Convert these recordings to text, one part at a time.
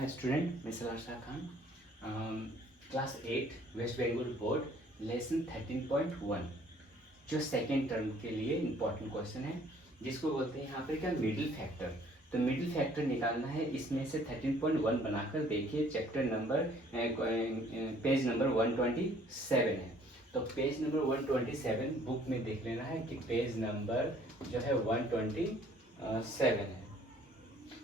हाय student, मैं Salar Khan, class 8 West Bengal board lesson 13.1 जो second term के लिए इम्पोर्टेंट क्वेश्चन है जिसको बोलते हैं यहाँ पे क्या मिडिल फैक्टर। तो मिडिल फैक्टर निकालना है, इसमें से 13.1 बनाकर देखिए चैप्टर नंबर पेज नंबर 127 है। तो पेज नंबर 127 बुक में देख लेना है कि पेज नंबर जो है 127 है।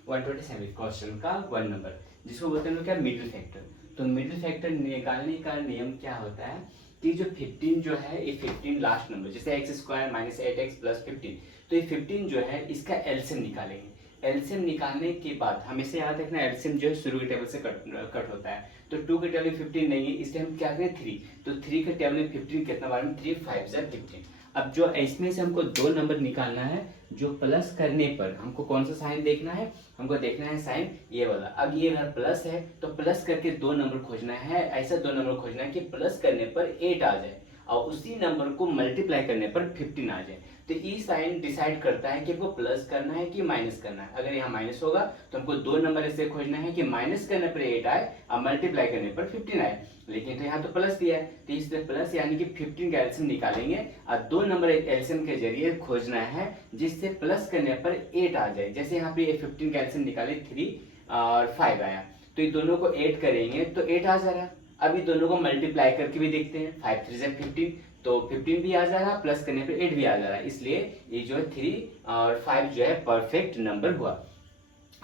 127 क्वेश्चन का 1 नंबर जिसको बोलते हैं क्या मिडिल फैक्टर। तो मिडिल फैक्टर निकालने का नियम क्या होता है कि जो 15 जो है ये 15 लास्ट नंबर, जैसे x square minus 8x plus 15, तो ये 15 जो है इसका एलसीएम निकालेंगे। एलसीएम निकालने के बाद हमेशा याद रखना एलसीएम जो है शुरू के टेबल से कट होता है। तो 2 के टेबल में 15 नहीं है, इसलिए हम क्या करें 3। तो 3 के टेबल में 15 कितना बार में 3 5 जा 15। अब जो इसमें से हमको 2 नंबर निकालना है, जो प्लस करने पर हमको कौन सा साइन देखना है, हमको देखना है साइन ये वाला। अब ये अगर प्लस है तो प्लस करके 2 नंबर खोजना है, ऐसा 2 नंबर खोजना है कि प्लस करने पर 8 आ जाए और उसी नंबर को मल्टीप्लाई करने पर 15 आ जाए। तो ये साइन डिसाइड करता है कि हमको प्लस करना है कि माइनस करना है। अगर यहाँ माइनस होगा तो हमको 2 नंबर ऐसे खोजना है कि माइनस करने पर 8 आए और मल्टीप्लाई करने पर 15 आए। लेकिन तो यहाँ तो प्लस दिया है, तो इसलिए प्लस यानी कि 15 का एलसीएम निकालेंगे और 2 नंबर एक एलसीएम के जरिए खोजना है जिससे प्लस करने पर 8 आ जाए। जैसे यहाँ पे 15 का एलसीएम निकाले 3 और 5 आया, तो ये दोनों को 8 करेंगे तो 8 आ जा रहा। अब ये दोनों को मल्टीप्लाई करके भी देखते हैं, 5 3 से 15, तो 15 भी आ जा रहा, प्लस करने पर 8 भी आ जा रहा है। इसलिए ये जो है 3 और 5 जो है परफेक्ट नंबर हुआ।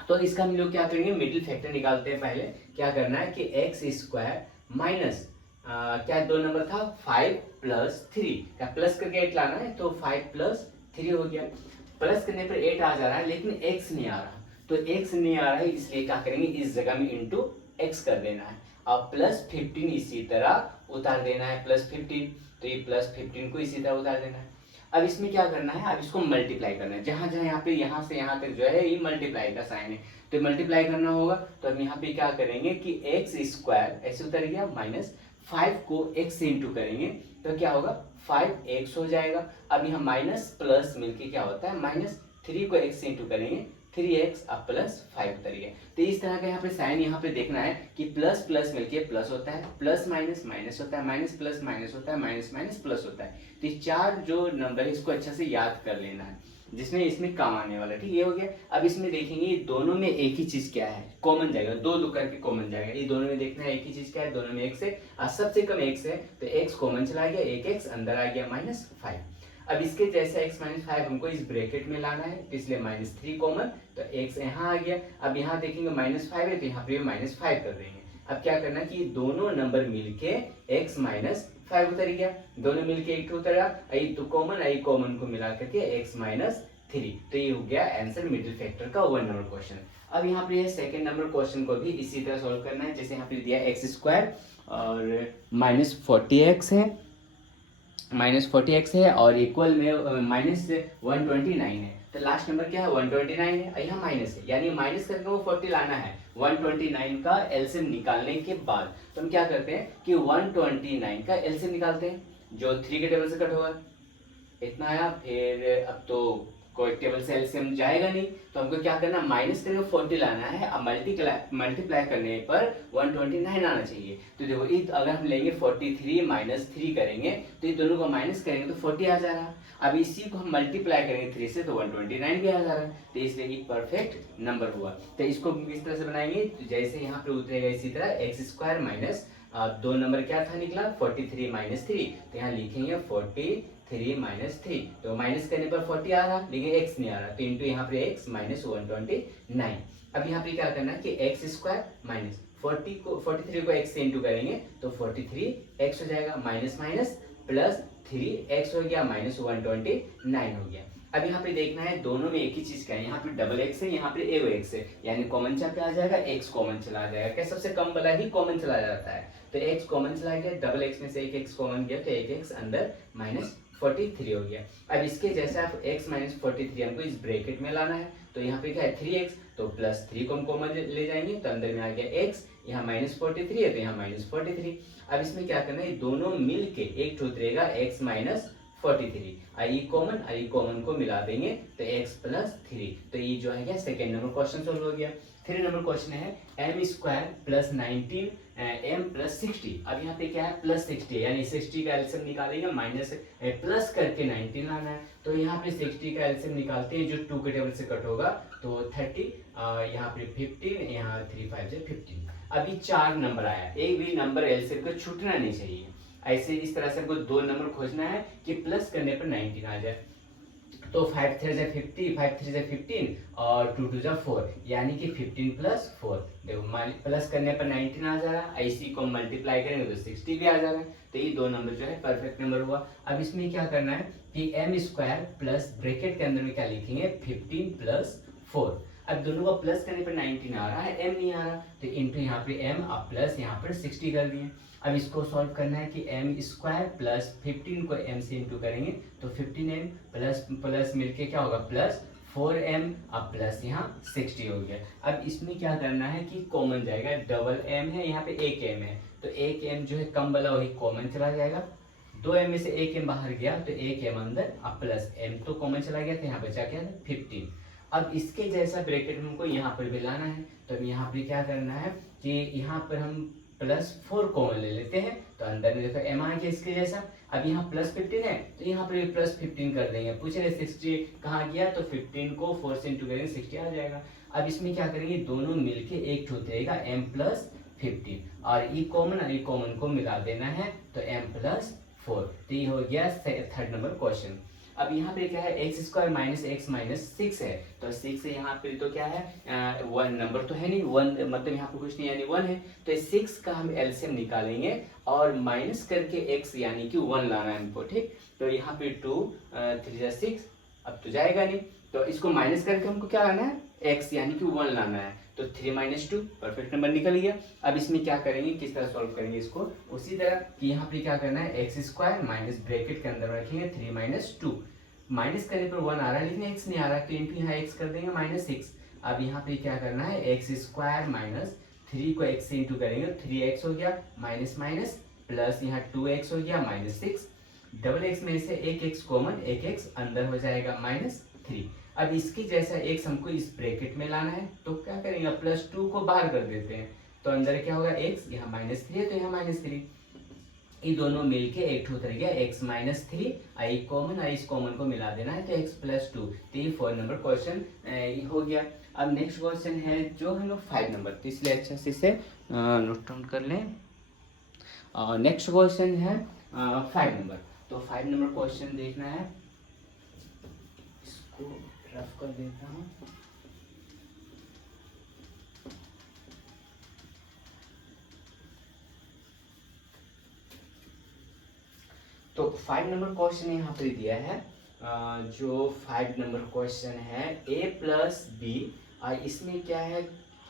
तो इसका हम लोग क्या करेंगे, मिडिल फैक्टर निकालते हैं। पहले क्या करना है कि एक्स स्क्वायर माइनस क्या 2 नंबर था 5 प्लस 3, क्या प्लस करके 8 लाना है, तो 5 प्लस 3 हो गया। प्लस करने पर 8 आ जा रहा है लेकिन x नहीं आ रहा, तो x नहीं आ रहा है इसलिए क्या करेंगे इस जगह में इंटू x कर देना है और प्लस 15 इसी तरह उतार देना है, प्लस 15, तो ये प्लस 15 को इसी तरह उतार देना है। अब इसमें क्या करना है, अब इसको मल्टीप्लाई करना है। जहां जहां यहाँ पे यहाँ से यहाँ तक जो है ये मल्टीप्लाई का साइन है, तो मल्टीप्लाई करना होगा। तो हम यहाँ पे क्या करेंगे कि एक्स स्क्वायर ऐसे उतर गया माइनस 5 को x से इंटू करेंगे तो क्या होगा 5x हो जाएगा। अब यहाँ माइनस प्लस मिलके क्या होता है माइनस 3 को x से इंटू करेंगे 3x अब प्लस 5 उतर गया। तो इस तरह का यहाँ पे साइन यहाँ पे देखना है कि प्लस प्लस मिलके प्लस होता है, प्लस माइनस माइनस होता है, माइनस प्लस माइनस होता है, माइनस माइनस प्लस होता है। तो ये 4 जो नंबर है इसको अच्छा से याद कर लेना है जिसमें इसमें काम आने वाला। ठीक, ये हो गया। अब इसमें देखेंगे ये दोनों में एक ही चीज क्या है, कॉमन जाएगा, 2 2 करके कॉमन जाएगा। ये दोनों में देखना है एक ही चीज क्या है, दोनों में x है और सबसे कम x है, तो x कॉमन चला गया, एक x अंदर आ गया माइनस 5। अब इसके जैसे x माइनस 5 हमको इस ब्रैकेट में लाना है, इसलिए माइनस 3 कॉमन, तो x यहाँ आ गया। अब यहाँ देखेंगे माइनस 5 है तो यहाँ पे माइनस 5 कर देंगे। अब क्या करना है कि दोनों नंबर मिलके x माइनस 5 उतर गया, दोनों मिलके एक उतरा, आई तो कॉमन, आई कॉमन को मिला करके x माइनस 3। तो ये हो गया आंसर मिडिल फैक्टर का 1 नंबर क्वेश्चन। अब यहाँ पे सेकंड नंबर क्वेश्चन को भी इसी तरह सॉल्व करना है। जैसे यहाँ पे दिया एक्स स्क्वायर और माइनस 40x है, माइनस 40x है और इक्वल में माइनस 129 है। तो लास्ट नंबर क्या है 129 है, यहाँ माइनस है यानी माइनस करके वो 40 लाना है 129 का एलसीएम निकालने के बाद। तो हम क्या करते हैं कि 129 का एलसीएम निकालते हैं, जो 3 के टेबल से कट होगा इतना आया। फिर अब तो कोई टेबल से एलसीएम जाएगा नहीं, तो हमको क्या करना माइनस करके 40 लाना है, अब मल्टीप्लाई करने पर 129 आना चाहिए। तो देखो अगर हम लेंगे 43 माइनस 3 करेंगे तो ये दोनों को माइनस करेंगे तो 40 आ जा रहा। अब इसी को हम मल्टीप्लाई करेंगे 3 से तो 129 भी आ जा रहा है, तो इसलिए ये परफेक्ट नंबर हुआ। तो इसको किस तरह से बनाएंगे, तो जैसे यहाँ पे उतरेगा इसी तरह एक्स स्क्वायर माइनस 2 नंबर क्या था निकला 43 माइनस 3, तो यहाँ लिखेंगे 43 माइनस 3, तो माइनस करने पर 40 आ रहा लेकिन x नहीं आ रहा, तो इंटू यहाँ पे x माइनस 129। अब यहाँ पे क्या करना है कि एक्स स्क्वायर माइनस 43 को x से इंटू करेंगे तो 43x हो जाएगा, माइनस माइनस प्लस 3x हो गया, माइनस 129 हो गया। अब यहाँ पे देखना है दोनों में एक ही चीज क्या है, यहाँ पे डबल एक्स है, यहाँ पे एव एक्स है, यानी कॉमन क्या पे आ जाएगा एक्स कॉमन चला जाएगा। क्या सबसे कम वाला ही कॉमन चला जाता है, तो एक्स कॉमन चला गया, डबल एक्स में से एक एक्स कॉमन गया तो एक एक्स अंदर माइनस 43 हो गया। अब इसके जैसे आप x माइनस 43 हमको इस ब्रैकेट में लाना है, तो यहाँ पे क्या है 3x, तो प्लस 3 को हम कॉमन ले जाएंगे तो अंदर में आ गया x, यहाँ माइनस 43 है तो यहाँ माइनस 43। अब इसमें क्या करना है दोनों मिल के एक उतरेगा x माइनस 43। आई कॉमन को मिला देंगे तो x प्लस 3। तो ये जो है क्या सेकेंड नंबर क्वेश्चन सोल्व हो गया। 3 नंबर क्वेश्चन है m square plus 19 m plus 60। अब यहाँ पे क्या है प्लस 60 यानी 60 का एलसीएम निकालेंगे माइनस प्लस करके 19 लाना है। तो यहाँ पे 60 का एलसीएम निकालते हैं जो 2 के टेबल से कट होगा तो 30 यहाँ पे 15 यहाँ 3 5 से 15। अभी 4 नंबर आया, एक भी नंबर एलसीएम का छूटना नहीं चाहिए। ऐसे इस तरह से हमको 2 नंबर खोजना है कि प्लस करने पर 19 आ जाए। तो 5 3 से 50, 5 3 से 15 और 2 2 से 4 यानी कि 15 प्लस 4। देखो प्लस करने पर 19 आ जा रहा है, इसी को मल्टीप्लाई करेंगे तो 60 भी आ जा रहा है। तो ये 2 नंबर जो है परफेक्ट नंबर हुआ। अब इसमें क्या करना है कि m स्क्वायर प्लस ब्रैकेट के अंदर में क्या लिखेंगे 15 प्लस 4। अब दोनों का प्लस करने पर 19 आ रहा है, m नहीं आ रहा, तो इंटू यहाँ पे m अब प्लस यहाँ पर 60 कर दिए। अब इसको सॉल्व करना है कि m स्क्वायर प्लस 15 को m से इंटू करेंगे तो 15m प्लस प्लस मिलके क्या होगा प्लस 4m अब प्लस यहाँ 60 हो गया। अब इसमें क्या करना है कि कॉमन जाएगा, डबल m है यहाँ पे एक m है तो एक m जो है कम वाला वही कॉमन चला जाएगा। 2m में से एक m बाहर गया तो एक m अंदर अब प्लस m तो कॉमन चला गया तो यहाँ बचा क्या 15। अब इसके जैसा ब्रैकेट हमको यहाँ पर भी लाना है। तो यहाँ पर क्या करना है कि यहाँ पर हम प्लस 4 कॉमन ले लेते हैं तो अंदर में देखो m आ गया इसके जैसा। अब यहाँ प्लस 15 है तो यहाँ पर भी प्लस 15 कर देंगे। पूछ रहे 60 कहाँ गया तो 15 को 4 से इंटू करेंगे 60 आ जाएगा। अब इसमें क्या करेंगे दोनों मिलके एक ठो रहेगा m प्लस 15 और ई कॉमन को मिला देना है तो m प्लस 4। तो ये हो गया 3rd नंबर क्वेश्चन। अब यहाँ पे क्या है x square minus x minus 6 है तो 6 है यहाँ पे तो क्या है 1 नंबर तो है नहीं, 1 मतलब यहाँ पे कुछ नहीं यानी 1 है। तो 6 का हम एलसीएम निकालेंगे और माइनस करके x यानी कि 1 लाना है हमको, ठीक। तो यहाँ पे 2 3 6 अब तो जाएगा नहीं तो इसको माइनस करके हमको क्या लाना है x यानी कि 1 लाना है तो 3 माइनस 2 परफेक्ट नंबर निकल गया। अब इसमें क्या करेंगे किस तरह सॉल्व करेंगे इसको उसी तरह कि यहाँ पे क्या करना है एक्स स्क्वायर माइनस ब्रैकेट के अंदर रखेंगे 3 माइनस 2। माइनस करने पर 1 आ रहा है लेकिन x नहीं आ रहा तो इंटू यहाँ x कर देंगे माइनस 6। अब यहाँ पे क्या करना है एक्स स्क्वायर माइनस 3 को x से इंटू करेंगे 3x हो गया माइनस माइनस प्लस यहाँ 2x हो गया माइनस 6। डबल x में से एक x कॉमन एक x अंदर हो जाएगा माइनस 3। अब इसके जैसा x हमको इस ब्रैकेट में लाना है तो क्या करेंगे प्लस 2 को बाहर कर देते हैं तो अंदर क्या होगा x यहाँ माइनस 3 है तो यहाँ माइनस 3। ये दोनों मिलके एक ठो उतर गया x माइनस 3 आई कॉमन को मिला देना है तो x प्लस 2। तो ये 4 नंबर क्वेश्चन हो गया। अब नेक्स्ट क्वेश्चन है जो हम लोग 5 नंबर तो इसलिए अच्छा से इसे नोट डाउन कर लें। नेक्स्ट क्वेश्चन है 5 नंबर। तो 5 नंबर क्वेश्चन देखना है, इसको रफ कर देता हूँ। तो 5 नंबर क्वेश्चन यहाँ पे दिया है जो 5 नंबर क्वेश्चन है a प्लस बी और इसमें क्या है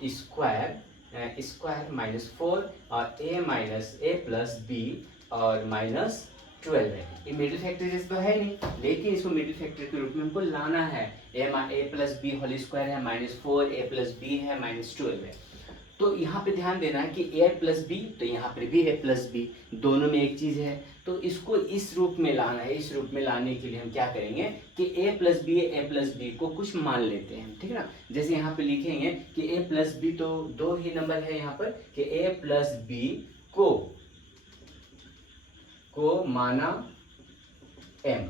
स्क्वायर माइनस 4 और a minus a plus B और माइनस 12 है। ये मिडिल फैक्टर्स तो है नहीं लेकिन इसको मिडिल फैक्टर के रूप में हमको लाना है। a plus B whole square है माइनस 4 a प्लस बी है माइनस 12 है। तो यहाँ पे ध्यान देना है कि a प्लस बी तो यहाँ पर भी a प्लस बी दोनों में एक चीज है तो इसको इस रूप में लाना है। इस रूप में लाने के लिए हम क्या करेंगे कि a प्लस बी को कुछ मान लेते हैं, ठीक है ना। जैसे यहाँ पे लिखेंगे कि a प्लस बी तो 2 ही नंबर है यहाँ पर कि a प्लस बी को माना m,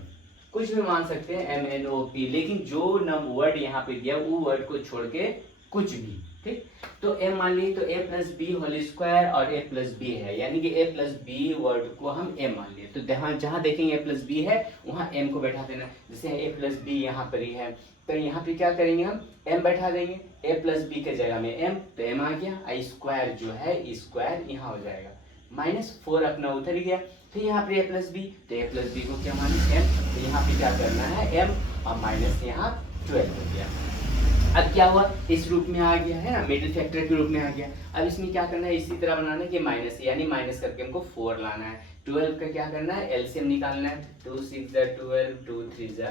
कुछ भी मान सकते हैं MNOP लेकिन जो वर्ड यहाँ पे दिया वो वर्ड को छोड़ के कुछ भी, ठीक। तो m मान लीजिए तो a plus B whole square और a प्लस बी है यानी कि a प्लस बी वर्ड को हम m मान लिए। तो जहाँ देखेंगे a प्लस बी है वहाँ m को बैठा देना। जैसे a प्लस बी यहाँ पर ही है तो यहाँ पे क्या करेंगे हम m बैठा देंगे a प्लस बी के जगह में m तो m आ गया। आई स्क्वायर जो है स्क्वायर यहाँ हो जाएगा माइनस 4 अपना उधर गया। फिर यहाँ पे a प्लस बी तो a प्लस बी को क्या माने m तो यहाँ पे क्या करना है m और माइनस यहाँ 12 हो गया। अब क्या हुआ इस रूप में आ गया है ना, मिडिल फैक्टर के रूप में आ गया। अब इसमें क्या करना है इसी तरह बनाना है कि माइनस यानी माइनस करके हमको 4 लाना है। 12 का क्या करना है एलसीएम निकालना है 2 6 12 2 3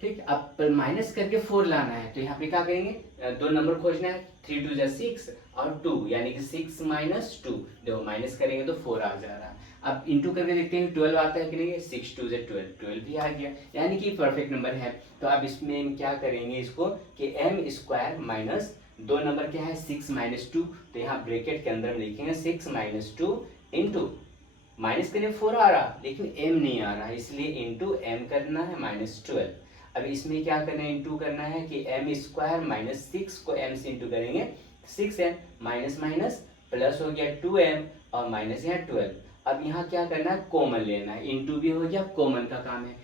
ठीक। अब पर माइनस करके 4 लाना है तो यहाँ पे क्या करेंगे 2 नंबर खोजना है 3 2 6 और 2 यानी कि 6 माइनस 2 देखो माइनस करेंगे तो 4 आ जा रहा है। अब इंटू करके देखते हैं 12 आता है कि नहीं, 6 2 12, 12 भी आ गया, यानी कि परफेक्ट नंबर है। तो अब इसमें हम क्या करेंगे इसको कि m स्क्वायर माइनस दो नंबर क्या है 6 माइनस 2, तो यहाँ ब्रैकेट के अंदर हम लिखेंगे 6 माइनस 2 इंटू माइनस करने 4 आ रहा लेकिन m नहीं आ रहा, इसलिए इंटू एम करना है माइनस 12। अब इसमें क्या करना है, इंटू करना है कि m स्क्वायर माइनस 6 को m से इंटू करेंगे 6m माइनस माइनस प्लस हो गया 2m और माइनस यहाँ 12। अब यहाँ क्या करना है, कॉमन लेना है, इंटू भी हो गया, कॉमन का काम है,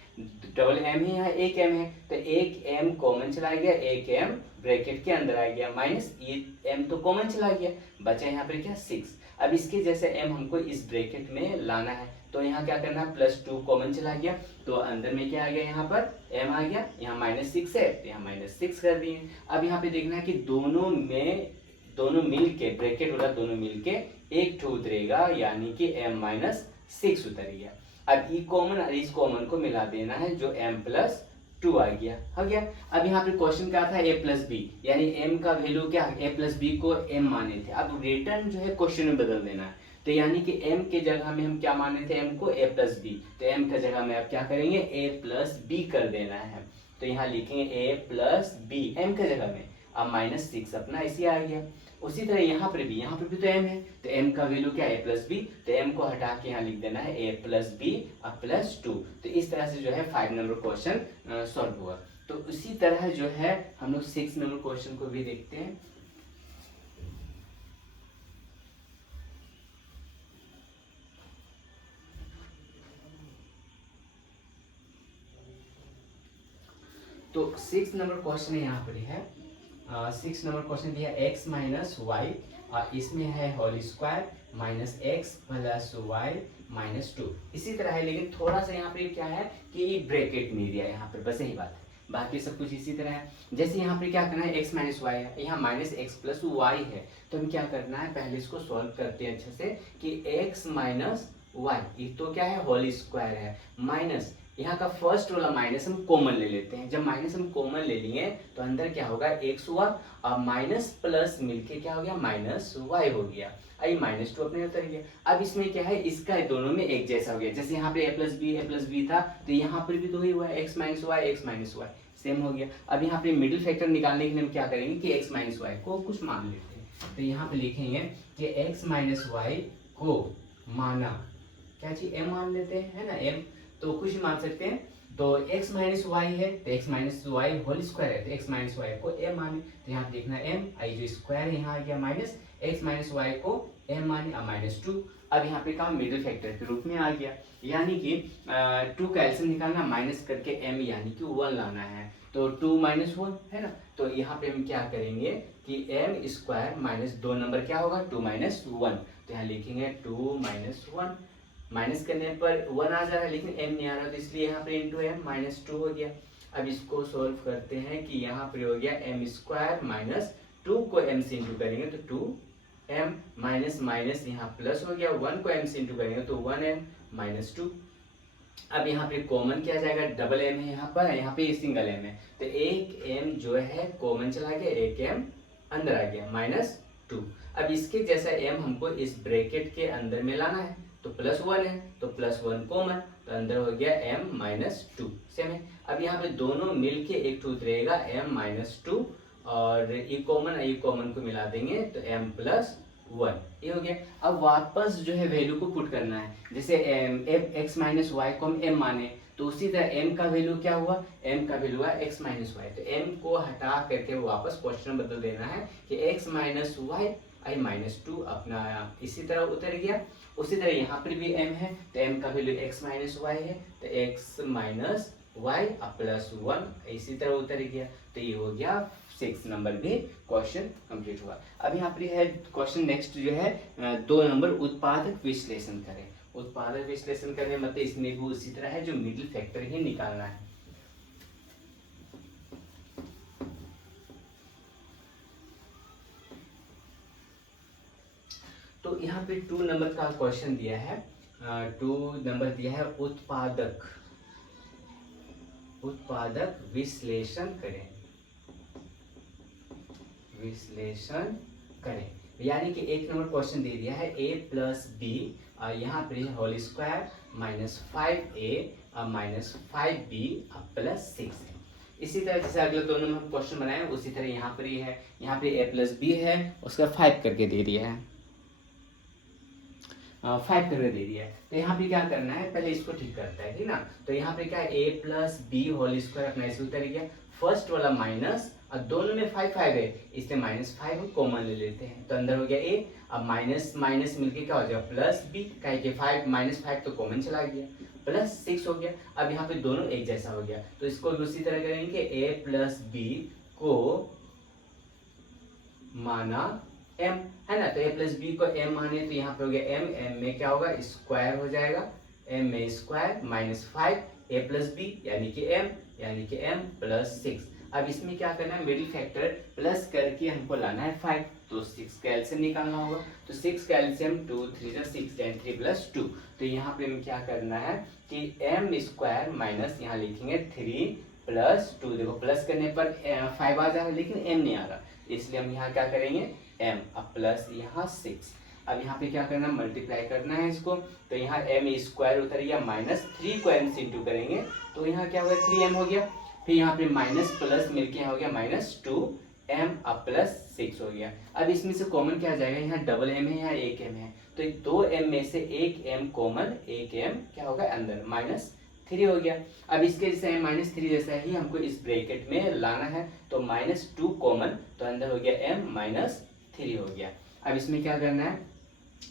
डबल m है यहाँ एक m है, तो एक m कॉमन चला गया, एक m ब्रैकेट के अंदर आ गया, माइनस ये m तो कॉमन चला गया, बचा यहाँ पर क्या 6। अब इसके जैसे m हमको इस ब्रैकेट में लाना है, तो यहाँ क्या करना है, प्लस 2 कॉमन चला गया, तो अंदर में क्या आ गया, यहाँ पर m आ गया, यहाँ माइनस 6 है तो यहाँ माइनस 6 कर दिए। अब यहाँ पे देखना है कि दोनों मिल के ब्रैकेट वाला दोनों मिल के एक ठो उतरेगा, यानी कि m माइनस 6 उतर गया। अब ई कॉमन और इस कॉमन को मिला देना है, जो m प्लस 2 आ गया, हो गया। अब यहाँ पे क्वेश्चन क्या था, a प्लस बी, यानी m का वैल्यू क्या, a प्लस बी को m माने थे, अब रिटर्न जो है क्वेश्चन में बदल देना है, तो यानी कि m के जगह में हम क्या माने थे, m को a प्लस बी, तो m का जगह में अब क्या करेंगे a प्लस बी कर देना है, तो यहाँ लिखेंगे a प्लस बी m के जगह में, अब माइनस 6 अपना इसी आ गया। उसी तरह यहाँ पर भी तो m है, तो m का वैल्यू क्या है a प्लस बी, तो m को हटा के यहाँ लिख देना है a प्लस बी और प्लस 2। तो इस तरह से जो है 5 नंबर क्वेश्चन सॉल्व हुआ। तो उसी तरह जो है हम लोग 6 नंबर क्वेश्चन को भी देखते हैं। तो 6 नंबर क्वेश्चन यहाँ पर है, 6 नंबर क्वेश्चन दिया x माइनस वाई, इसमें है whole square minus X plus Y minus 2। इसी तरह है, लेकिन थोड़ा सा यहाँ पे क्या है कि ब्रैकेट नहीं दिया यहाँ पर, बस यही बात है, बाकी सब कुछ इसी तरह है। जैसे यहाँ पे क्या करना है, x माइनस वाई है, यहाँ माइनस एक्स प्लस वाई है, तो हम क्या करना है, पहले इसको सॉल्व करते हैं अच्छे से कि x माइनस वाई, ये तो क्या है होल स्क्वायर है, माइनस यहाँ का फर्स्ट वाला माइनस हम कॉमन ले लेते हैं, जब माइनस हम कॉमन ले लिए तो अंदर क्या होगा x हुआ और माइनस प्लस मिलके क्या हो गया माइनस y हो गया, आई माइनस 2 अपने उतर गया। अब इसमें क्या है, इसका दोनों में एक जैसा हो गया, जैसे यहाँ पे a प्लस बी था, तो यहाँ पर भी तो वही हुआ है x माइनस वाई सेम हो गया। अब यहाँ पे मिडिल फैक्टर निकालने के लिए हम क्या करेंगे कि x माइनस वाई को कुछ मान लेते हैं, तो यहाँ पे लिखेंगे कि x माइनस वाई को माना क्या चीज m मान लेते हैं, है ना m, तो कुछ मान सकते हैं, तो x माइनस वाई है तो x minus Y whole square है, तो x माइनस वाई को m माने, तो यहाँ देखना m आई जो स्क्वायर है यहाँ आ गया माइनस x माइनस वाई को m माने और माइनस 2। अब यहाँ पे कहा मिडिल फैक्टर के रूप में आ गया, यानी कि 2 का एलसीएम निकालना, माइनस करके m यानी कि 1 लाना है, तो 2 माइनस 1 है ना, तो यहाँ पे हम क्या करेंगे कि m स्क्वायर माइनस 2 नंबर क्या होगा 2 माइनस 1, तो यहाँ लिखेंगे 2 माइनस 1, माइनस करने पर 1 आ जा रहा है लेकिन m नहीं आ रहा, तो इसलिए यहाँ पे इंटू m माइनस 2 हो गया। अब इसको सोल्व करते हैं कि यहाँ पे हो गया m स्क्वायर माइनस 2 को m से इंटू करेंगे तो 2m माइनस माइनस यहाँ प्लस हो गया, 1 को m से इंटू करेंगे तो 1m माइनस 2। अब यहाँ पे कॉमन किया जाएगा, डबल m है यहाँ पे सिंगल m है, तो एक m जो है कॉमन चला गया, एक m अंदर आ गया माइनस 2। अब इसके जैसा m हमको इस ब्रैकेट के अंदर में लाना है, तो प्लस 1 है तो प्लस 1 कॉमन, तो अंदर हो गया m माइनस 2 सेम है। अब यहाँ पे दोनों मिलके एक टू उतरेगा m माइनस 2 और ये कॉमन को मिला देंगे तो m प्लस 1, ये हो गया। अब वापस जो है वैल्यू को पुट करना है, जैसे x माइनस वाई को हम m माने, तो उसी तरह m का वैल्यू क्या हुआ, m का वैल्यू हुआ x माइनस वाई, तो m को हटा करके वापस क्वेश्चन बदल देना है कि x माइनस वाई आई माइनस 2 अपना इसी तरह उतर गया। उसी तरह यहाँ पर भी m है तो m का वैल्यू x माइनस वाई है, तो x माइनस वाई प्लस 1 इसी तरह उतर गया, तो ये हो गया 6 नंबर भी क्वेश्चन कंप्लीट हुआ। अब यहाँ पर है क्वेश्चन नेक्स्ट जो है 2 नंबर उत्पादक विश्लेषण करें। उत्पादक विश्लेषण करने मतलब इसमें भी उसी तरह है, जो मिडिल फैक्टर ही निकालना है। तो यहाँ पे 2 नंबर का क्वेश्चन दिया है, 2 नंबर दिया है उत्पादक विश्लेषण करें। यानी कि 1 नंबर क्वेश्चन दे दिया है a प्लस बी, यहाँ पर whole square minus 5a minus 5b plus 6 है। इसी तरह जैसे अगले दोनों में हम क्वेश्चन बनाए उसी तरह यहाँ पर ही है, यहाँ पे a प्लस बी है, उसका 5 करके दे दिया है, 5 करके दे दिया है। तो यहाँ पे क्या करना है, पहले इसको ठीक करता है, ठीक ना। तो यहाँ पे क्या है, a plus B whole square अपना ऐसे उतर गया, फर्स्ट वाला माइनस, और दोनों में 5 5 है इसलिए -5 हम कॉमन ले लेते हैं, तो अंदर हो गया a, अब माइनस माइनस मिलके क्या हो जाएगा प्लस b, कहे कि 5 -5 तो कॉमन चला गया, प्लस 6 हो गया। अब यहाँ पे दोनों एक जैसा हो गया, तो इसको भी उसी तरह करेंगे, a प्लस बी को माना m, है ना। तो a प्लस बी को m माने तो यहाँ पे हो गया m, m में क्या होगा स्क्वायर हो जाएगा, m में square minus 5 a plus B यानी कि m प्लस 6। अब इसमें क्या करना है, मिडिल फैक्टर प्लस करके हमको लाना है 5, तो 6 का एलसीएम निकालना होगा। तो 6 का एलसीएम 2 3 6 10 3 प्लस 2। तो यहाँ पे हमें क्या करना है कि m स्क्वायर माइनस यहाँ लिखेंगे 3 प्लस 2, देखो प्लस करने पर 5 आ जाएगा लेकिन m नहीं आ रहा, इसलिए हम यहाँ क्या करेंगे m, अब प्लस यहाँ 6। अब यहाँ पे क्या करना है, मल्टीप्लाई करना है इसको, तो यहाँ m स्क्वायर उतर गया, माइनस 3 को m से इंटू करेंगे तो यहाँ क्या होगा 3m हो गया, फिर यहाँ पे माइनस प्लस मिलके यहाँ हो गया -2m, अब प्लस 6 हो गया। अब इसमें से कॉमन क्या आ जाएगा, यहाँ डबल m है, यहाँ 1m है, तो 2m में से 1m कॉमन, 1m क्या होगा अंदर -3 हो गया। अब इसके जैसे -3 जैसा ही हमको इस ब्रैकेट में लाना है, तो -2 कॉमन, तो अंदर हो गया m -3 हो गया। अब इसमें क्या करना है,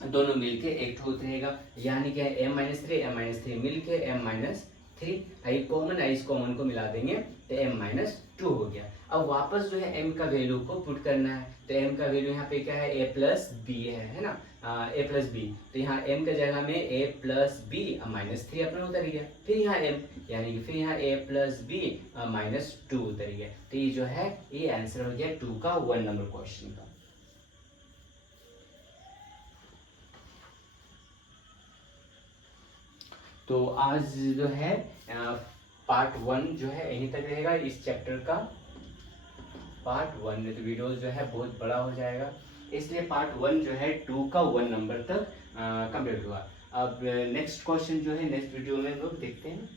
दोनों मिलके एक ठो उतरेगा, यानी क्या है m-3 मिलके m-3, आई कॉमन है, इस कॉमन को मिला देंगे तो m-2 हो गया। अब वापस जो है m का वैल्यू को पुट करना है, तो m का वैल्यू यहाँ पे क्या है a प्लस बी है ना, a प्लस बी, तो यहाँ m का जगह में a प्लस बी -3 अपना उतर गया, फिर यहाँ m यानी कि फिर यहाँ a प्लस बी -2 उतर गया। तो ये जो है ये आंसर हो गया 2 का 1 नंबर क्वेश्चन का। तो आज जो है पार्ट 1 जो है यहीं तक रहेगा, इस चैप्टर का पार्ट 1 में तो वीडियो जो है बहुत बड़ा हो जाएगा, इसलिए पार्ट 1 जो है 2 का 1 नंबर तक कंप्लीट हुआ। अब नेक्स्ट क्वेश्चन जो है नेक्स्ट वीडियो में लोग देखते हैं।